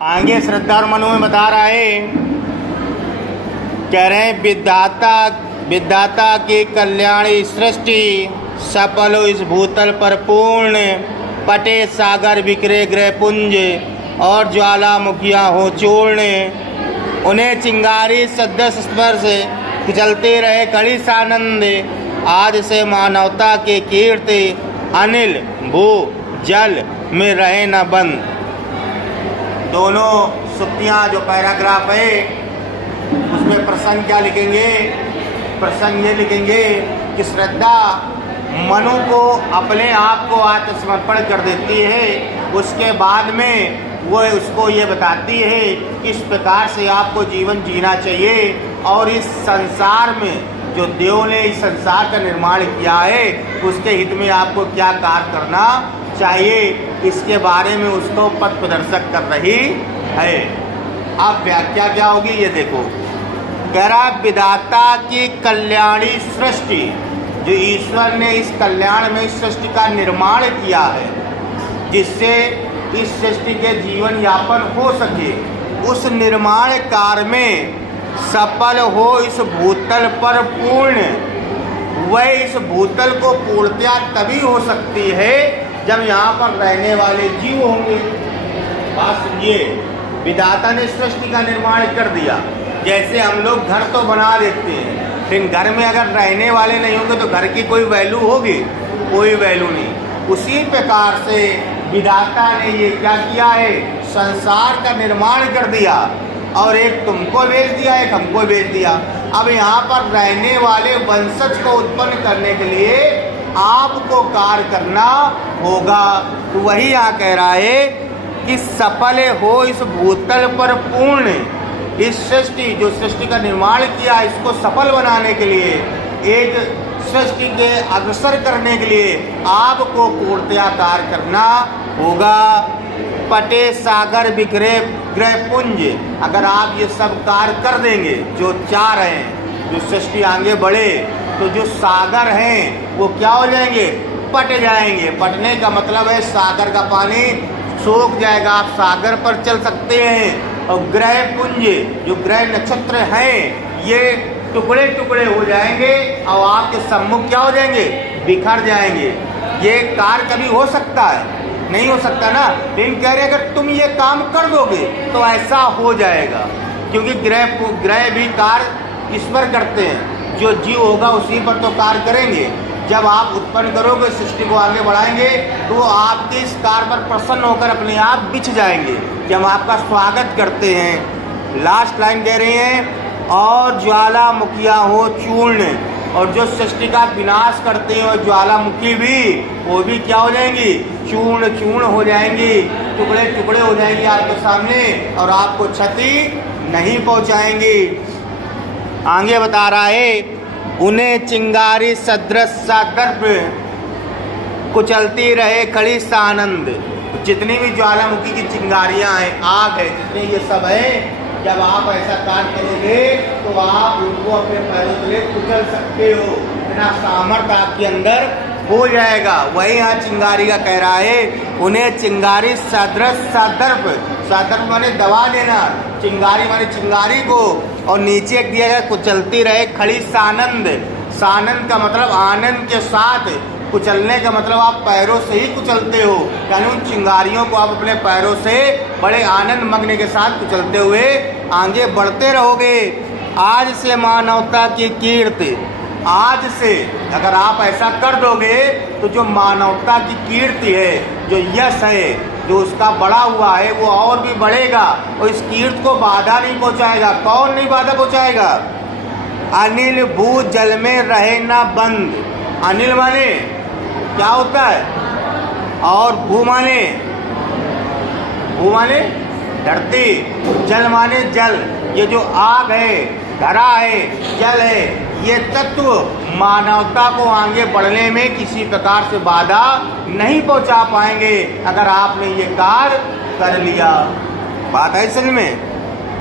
आगे श्रद्धा और मनु में बता रहा है, कह रहे हैं विधाता की कल्याणी सृष्टि सफल हो इस भूतल पर पूर्ण, पटे सागर बिखरे ग्रह पुंज और ज्वालामुखियाँ हो चूर्ण, उन्हें चिंगारी सदृश स्पर्श चलते रहे कड़ी सानंद, आज से मानवता के कीर्ति अनिल भू जल में रहे न बंद। दोनों सुक्तियाँ जो पैराग्राफ है उसमें प्रसंग क्या लिखेंगे? प्रसंग ये लिखेंगे कि श्रद्धा मनु को अपने आप को आत्मसमर्पण कर देती है, उसके बाद में वो उसको ये बताती है किस प्रकार से आपको जीवन जीना चाहिए और इस संसार में जो देव ने इस संसार का निर्माण किया है उसके हित में आपको क्या कार्य करना चाहिए, इसके बारे में उसको पथ प्रदर्शक कर रही है। अब व्याख्या क्या होगी ये देखो, कह रहा विधाता की कल्याणी सृष्टि, जो ईश्वर ने इस कल्याण में इस सृष्टि का निर्माण किया है जिससे इस सृष्टि के जीवन यापन हो सके, उस निर्माण कार्य में सफल हो इस भूतल पर पूर्ण, वह इस भूतल को पूर्णतया तभी हो सकती है जब यहाँ पर रहने वाले जीव होंगे। बात समझिए, विधाता ने सृष्टि का निर्माण कर दिया, जैसे हम लोग घर तो बना देते हैं, लेकिन घर में अगर रहने वाले नहीं होंगे तो घर की कोई वैल्यू होगी? कोई वैल्यू नहीं। उसी प्रकार से विधाता ने ये क्या किया है, संसार का निर्माण कर दिया और एक तुमको भेज दिया, एक हमको भेज दिया। अब यहाँ पर रहने वाले वंशज को उत्पन्न करने के लिए आपको कार्य करना होगा। तो वही यहाँ कह रहा है कि सफल हो इस भूतल पर पूर्ण, इस सृष्टि जो सृष्टि का निर्माण किया इसको सफल बनाने के लिए, एक सृष्टि के अग्रसर करने के लिए आपको पूर्णतया कार्य करना होगा। पटे सागर बिखरे ग्रह पुंज, अगर आप ये सब कार्य कर देंगे जो चाह रहे हैं, जो सृष्टि आगे बढ़े, तो जो सागर हैं वो क्या हो जाएंगे? पट जाएंगे। पटने का मतलब है सागर का पानी सूख जाएगा, आप सागर पर चल सकते हैं। और ग्रह पुंज, जो ग्रह नक्षत्र हैं ये टुकड़े टुकड़े हो जाएंगे और आपके सम्मुख क्या हो जाएंगे? बिखर जाएंगे। ये कार्य कभी हो सकता है? नहीं हो सकता ना। लेकिन कह रहे अगर तुम ये काम कर दोगे तो ऐसा हो जाएगा, क्योंकि ग्रह भी कार्य ईश्वर करते हैं, जो जीव होगा उसी पर तो कार्य करेंगे। जब आप उत्पन्न करोगे, सृष्टि को आगे बढ़ाएंगे तो आपके इस कार्य पर प्रसन्न होकर अपने आप बिछ जाएंगे कि हम आपका स्वागत करते हैं। लास्ट लाइन कह रही हैं, और ज्वालामुखियाँ हो चूर्ण, और जो सृष्टि का विनाश करते हैं और ज्वालामुखी भी, वो भी क्या हो जाएंगी? चूर्ण चूर्ण हो जाएंगी, टुकड़े टुकड़े हो जाएंगी आपके सामने और आपको क्षति नहीं पहुंचाएंगी। आगे बता रहा है, उन्हें चिंगारी सदृश सा दर्प कुचलती रहे खड़ी सानंद। जितनी भी ज्वालामुखी की चिंगारियां हैं, आग है, जितने ये सब है, जब आप ऐसा कार्य करोगे तो आप उनको अपने पैरों तले कुचल सकते हो, इतना सामर्थ्य आपके अंदर हो जाएगा। वही यहाँ चिंगारी का कह रहा है, उन्हें चिंगारी सदृश सदर्प, सदर्प माने दबा देना, चिंगारी माने चिंगारी को, और नीचे दिया गया कुचलती रहे खड़ी सानंद। सानंद का मतलब आनंद के साथ, कुचलने का मतलब आप पैरों से ही कुचलते हो, यानी उन चिंगारियों को आप अपने पैरों से बड़े आनंद मग्न के साथ कुचलते हुए आगे बढ़ते रहोगे। आज से मानवता की कीर्ति, आज से अगर आप ऐसा कर दोगे तो जो मानवता की कीर्ति है, जो यश है, जो उसका बढ़ा हुआ है, वो और भी बढ़ेगा और इस कीर्ति को बाधा नहीं पहुंचाएगा। कौन नहीं बाधा पहुंचाएगा? अनिल भू जल में रहे ना बंद। अनिल माने क्या होता है? और भू माने धरती, जल माने जल, ये जो आग है, धरा है, जल है, ये तत्व मानवता को आगे बढ़ने में किसी प्रकार से बाधा नहीं पहुंचा पाएंगे अगर आपने ये कार्य कर लिया। बात है समझ में?